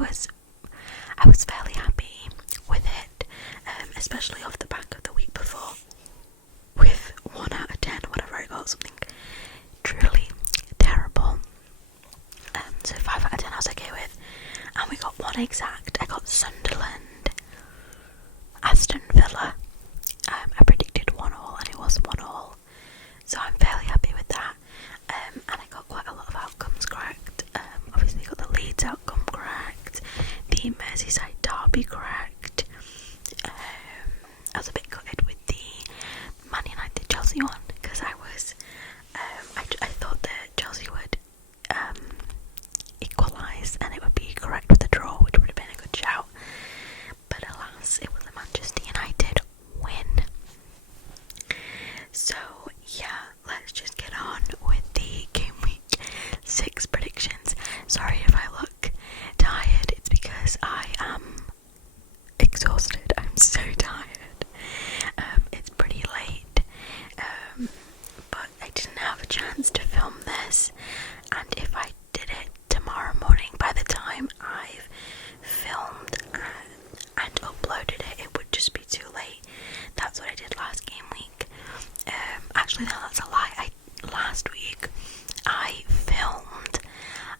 I was fairly happy with it, especially off the back of the week before with 1 out of 10, whatever I got, something truly terrible. So 5 out of 10 I was okay with, and we got 1 exact. I got Sunderland, Aston Villa. I predicted 1-1 and it was 1-1, so I'm fairly happy with that. And I got quite a lot of outcomes correct. Obviously got the Leeds outcome correct, the Merseyside derby correct. I was a bit gutted with the Man United Chelsea one, because I thought that Chelsea would equalise and it would be correct with the draw, which would have been a good shout. But alas, it was a Manchester United win. So yeah, let's just get on with the Game Week 6 predictions. Sorry if I look tired, it's because I am exhausted. I'm so tired. It's pretty late, but I didn't have a chance to film this, and if I did it tomorrow morning, by the time I've filmed and uploaded it, it would just be too late. That's what I did last Game Week. Actually no, that's a lie. Last week I filmed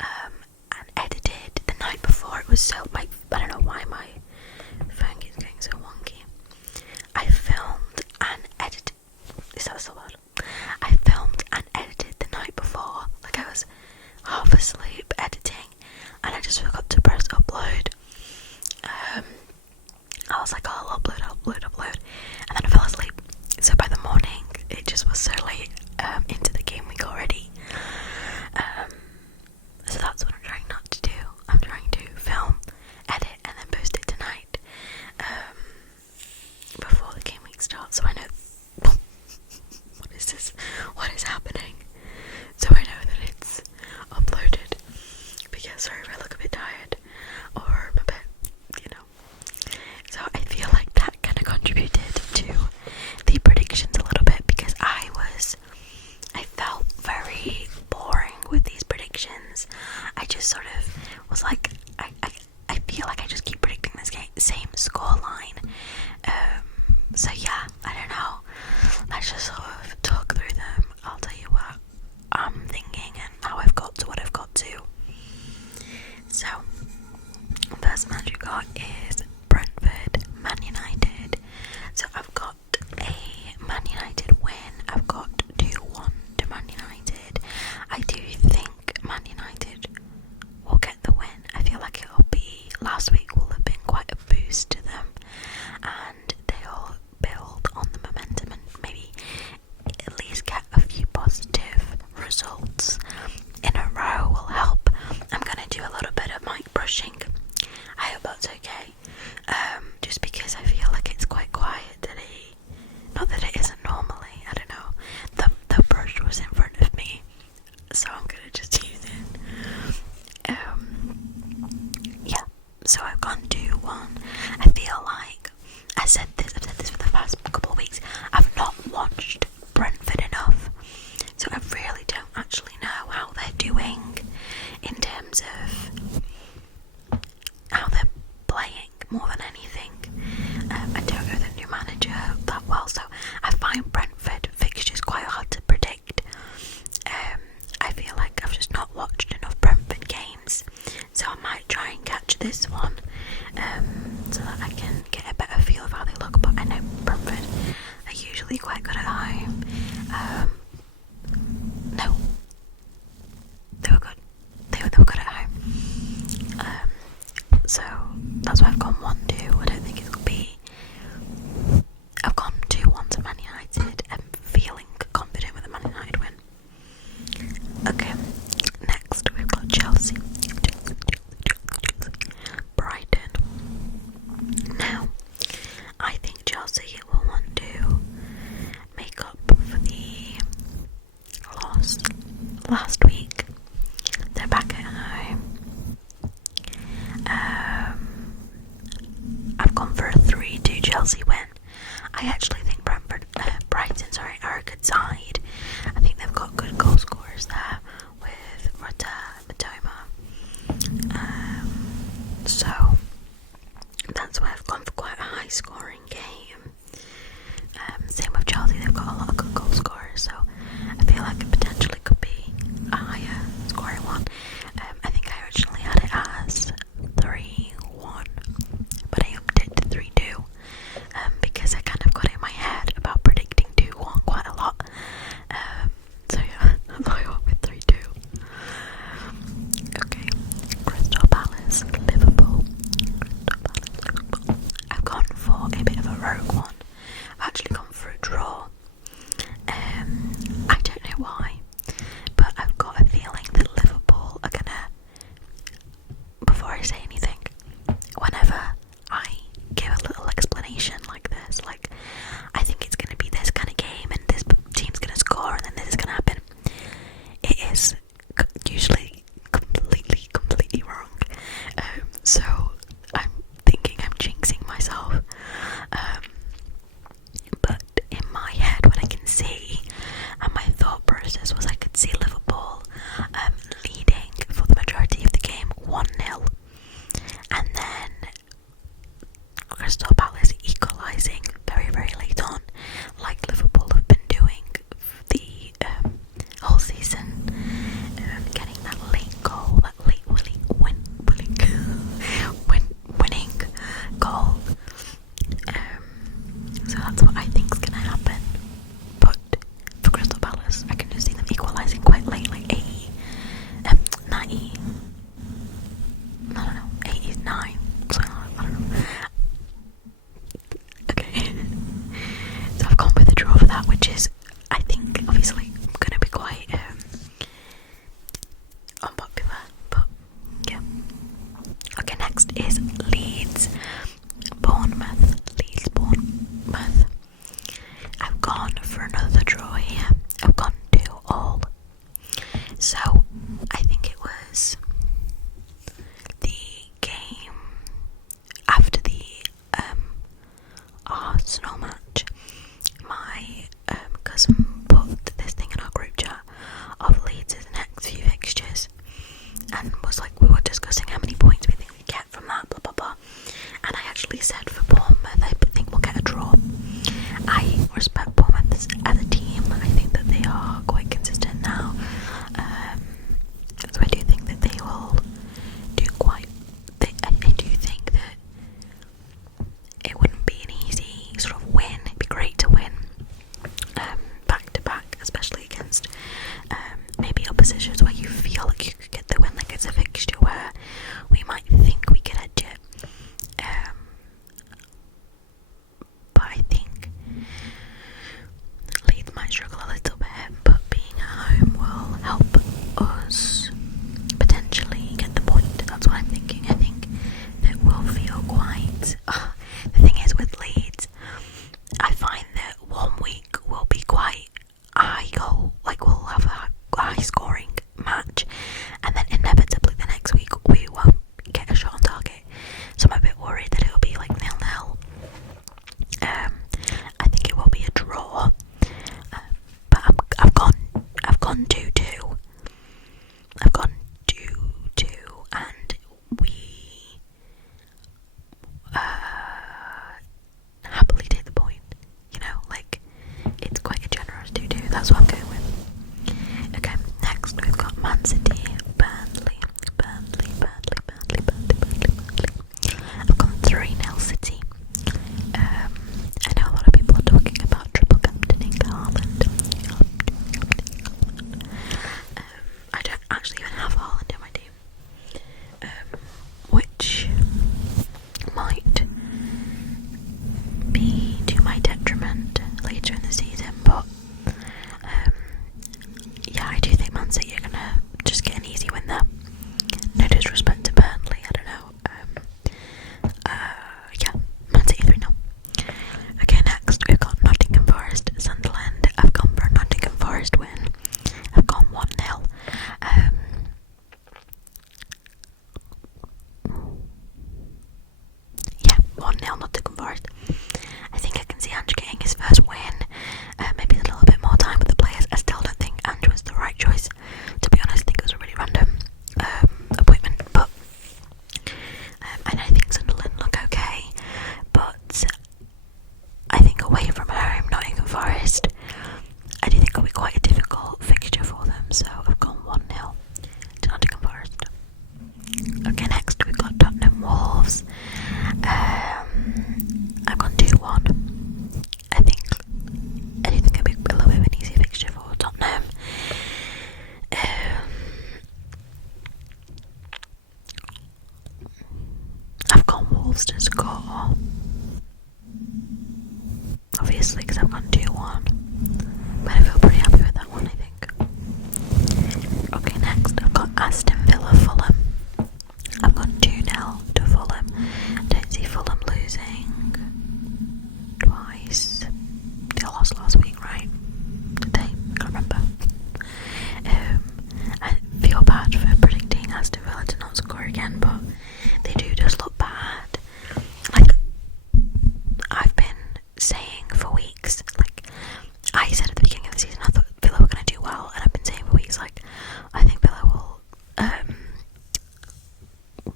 and edited the night before. It was so, I don't know why my phone keeps going so wonky. I filmed and edited, is that so bad? I filmed and edited the night before, like I was half asleep editing, and I just forgot to press upload. I was like, oh, I'll upload, and then I fell asleep. So by the morning, it just was so late into the game week already. So that's what I'm trying not to do. I'm trying to film, edit, and then post it tonight before the game week starts, so I know what is this? What is happening? So I know that it's uploaded. But yeah, sorry if I look a bit tired or I'm a bit, So I feel like that kind of contributed to the predictions a little bit, because I felt very boring with these predictions. I just sort of was like, I feel like I just keep predicting this same scoreline. So yeah, I don't know. Let's just sort of talk through them. I'll tell you what I'm thinking and how I've got to what I've got to. So, first match we got is Brentford, Man United. So I've got a Man United win. I've got 2-1 to Man United. I do think Man United will get the win. I feel like it'll be, last week will have been quite a boost to them, and they'll build on the momentum and maybe at least get a few positive results in a row will help. I'm gonna do a little bit of mic brushing. I hope that's okay. Just because I feel like it's quite quiet today. Not that it isn't normally, I don't know. The brush was in front of me, so I'm gonna just use it. Yeah, so I've gone 2-1. I feel like I've said this for the past couple of weeks. I've not watched Brentford enough, so I really don't actually know how they're doing in terms of how they're playing more than anything. I don't know the new manager that well, so I find Brentford fixtures quite hard to predict. I feel like I've just not watched enough Brentford games, so I might try and catch this one so that I can get a better feel of how they look. But I know Brentford are usually quite good at home. No, they were good. They were good at home. So that's why I've gone 1-2. I don't think it'll be. I've gone 2-1 to Man United. I'm feeling confident with a Man United win. Okay, next we've got Chelsea. Brighton. Now, I think Chelsea will want to make up for the loss last week. They're back at home. I've gone for a 3-2 Chelsea win. I actually think Brighton are a good side. I think they've got good goal scorers there with Rota, Matoma. was the game after the Arsenal match. My cousin put this thing in our group chat of Leeds' next few fixtures, and was like, we were discussing how many points we think we get from that, blah blah blah. And I actually said for Bournemouth, I think we'll get a draw. I respect Bournemouth as a team. I think that they are quite consistent now. So I do think that they will do quite. I do think that it wouldn't be an easy sort of win. It'd be great to win back to back, especially against maybe oppositions where you feel like you could get the win. Like it's a fixture where we might think we could edge it. But I think Leeds might struggle a little bit, but being at home will help us potentially get the point. That's what I'm thinking. I think that we'll feel quite... the thing is with Leeds, I find that 1 week will be quite high goal, like we'll have a high scoring match, and then inevitably the next week we won't get a shot on target. So I'm a bit worried that it'll be like 0-0. I think it will be a draw, but I've gone 2-2. I've gone 2-2, and we happily take the point. You know, like it's quite a generous 2-2. That's what I'm going with. Okay, next we've got Man City, Burnley. I've gone 3-0 City. I know a lot of people are talking about triple captaining Haaland. I don't actually even have Haaland in my team, which might be to my detriment later in the season, but yeah, I do think Man City are gonna just get an easy win there. No disrespect to Burnley, I don't know. Yeah, Man City 3-0. Okay, next we've got Nottingham Forest, Sunderland. I've gone for a Nottingham Forest win. I've gone 1-0. Yeah, 1-0 Nottingham Forest. I think I can see Andrew getting his first win. Maybe a little bit more time with the players. I still don't think Andrew was the right choice. To be honest, I think it was a really random appointment. But and I think Sunderland look okay. But I think away from home, Nottingham Forest, I do think it'll be quite a difficult fixture for them. So I've gone 1-0 to Nottingham Forest. Okay, next we've got Tottenham Wolves. I've gone 2-1. I do think it'll be a little bit of an easy fixture for Tottenham. I've gone Wolves to score, obviously, because I've gone 2-1. But I feel pretty happy with that one, I think. Okay, next I've got Aston Villa Fulham. I've gone 2-0 to Fulham. Don't see Fulham losing twice. They lost last week, right? Did they? I can't remember. I feel bad for predicting Aston Villa to not score again, but they do just look bad. Like, I've been saying for weeks, like, I said at the beginning of the season I thought Villa were going to do well, and I've been saying for weeks, like, I think Villa will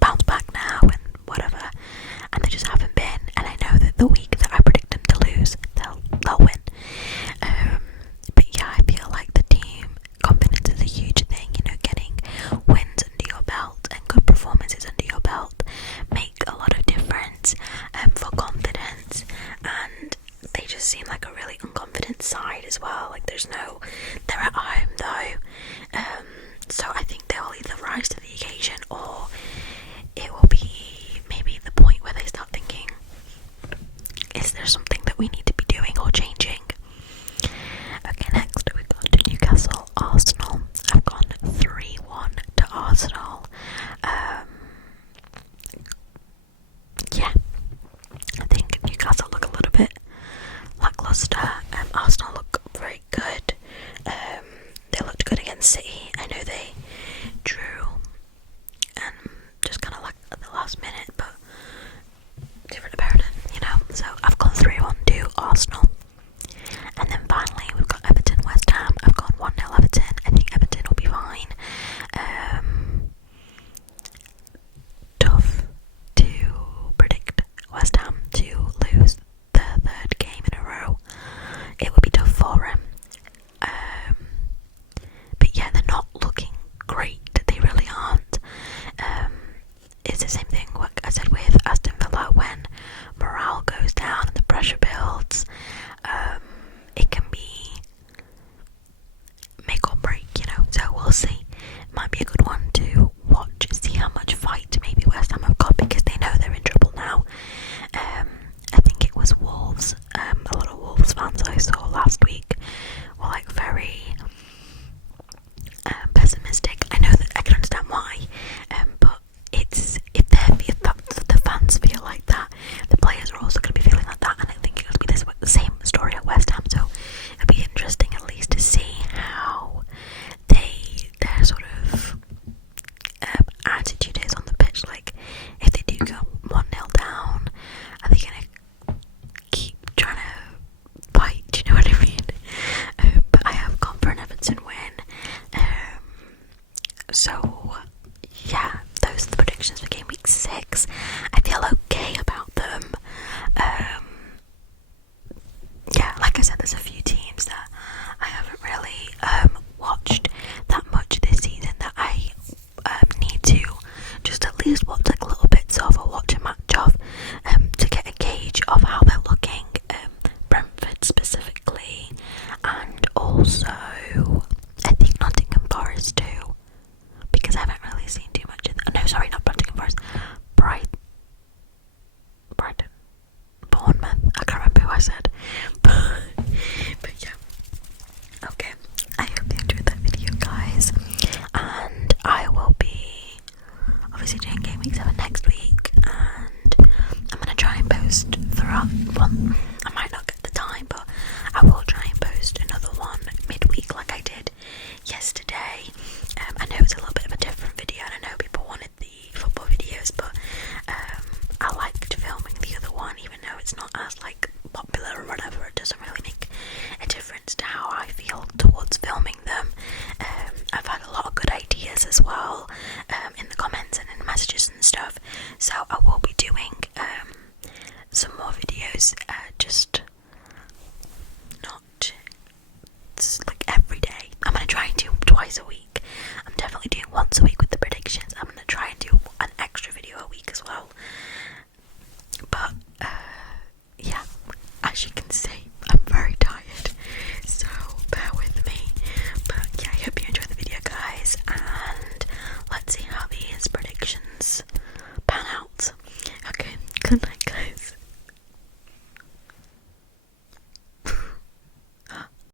bounce back now and whatever, and they just haven't been. And I know that the week that I predict them to lose, they'll win. But yeah, I feel like the team confidence is a huge thing. You know, getting wins under your belt and good performances under your belt make a lot of difference for confidence. And they just seem like a really unconfident side as well. Like they're at home though, so I think they'll either rise to the occasion, or it will be maybe the point where they start thinking, is there something that we need to be doing or changing? Okay, next we've got Newcastle Arsenal. I've gone 3-1 to Arsenal. Yeah, I think Newcastle look a little bit lackluster. Arsenal look very good. They looked good against City. I know they drew So yeah, those are the predictions for Game Week 6. I feel okay about them. Yeah, like I said, there's a few teams that I haven't really watched that much this season that I need to just at least watch like little bits of or watch a match of to get a gauge of how they're looking. Brentford specifically, and also I think Nottingham Forest too, because I haven't really seen too much of no, sorry, not Nottingham Forest, Brighton, Bournemouth, I can't remember who I said, but yeah, okay, I hope you enjoyed that video, guys, and I will be obviously doing Game Week 7 next week, and I'm going to try and post throughout, well, I might not get the time, but I will try and post another one midweek like I did yesterday. I know it's a little bit of a different video, and I know people wanted the football videos, but I liked filming the other one, even though it's not as like popular or whatever. It doesn't really make a difference to how I feel towards filming them. I've had a lot of good ideas as well in the comments and in the messages and stuff, so I will be doing some more videos, just not like every day. I'm going to try and do twice a week. I'm definitely doing once a week with the predictions. I'm going to try and do an extra video a week as well. But yeah, as you can see, I'm very tired, so bear with me. But yeah, I hope you enjoyed the video, guys, and let's see how these predictions pan out. Okay, good night.